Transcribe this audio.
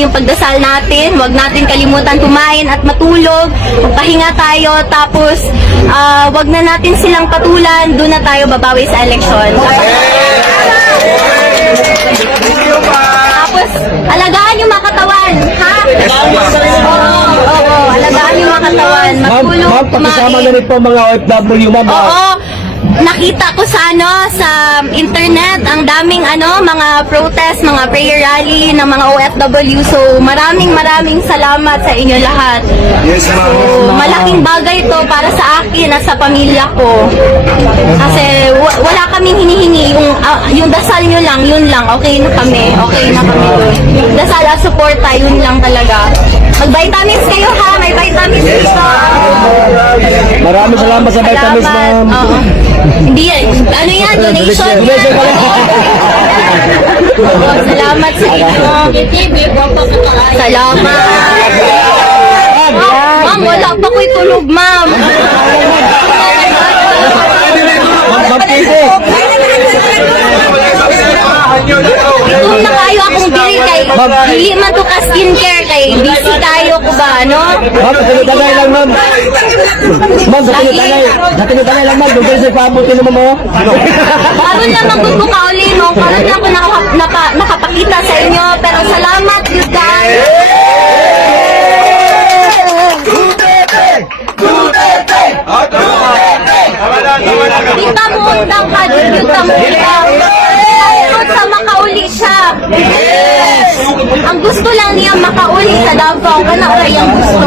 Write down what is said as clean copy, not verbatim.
yung pagdasal natin. Huwag natin kalimutan kumain at matulog. Magpahinga tayo. Tapos, huwag na natin silang patulan. Doon na tayo babawi sa eleksyon. Tapos, alagaan yung mga katawan, ha? Oo, alagaan yung mga katawan. Matulog, Ma'am, pakisama na rin po mga OFW, ma'am. Oo. Nakita ko sa internet ang daming mga protest, mga prayer rally ng mga OFW. So maraming salamat sa inyo lahat. Yes, ma'am. So, malaking bagay ito para sa akin at sa pamilya ko. Kasi wala kaming hinihingi, yung dasal nyo lang, yun lang. Okay na kami doon. Dasal at suporta, yun lang talaga. Mag-vitamins kayo ha, may vitamins dito. Maraming salamat sa vitamins, Salamat. ma'am. Oo. Hindi yan. Ano yan? Donation yan. Oo, salamat sa inyo. Salamat. Ma'am, wala pa ko'y tulog, ma'am. Ma'am Kiko. Kung na kayo akong diri kay dili man to ka skincare kay busy tayo ko ba, ano? Ma'am, sa tinutangay lang, ma'am. Ma'am, sa tinutangay lang, ma'am. Doon sa pabuti naman mo. Karon lang magbubuka uli, no? Karon lang ako nakapakita sa inyo. Pero salamat, you guys. Kita mo undang ka, kita mo undang. Sa makauli siya. Ang gusto lang niya makauli sa Davao. Kana kaya ang gusto.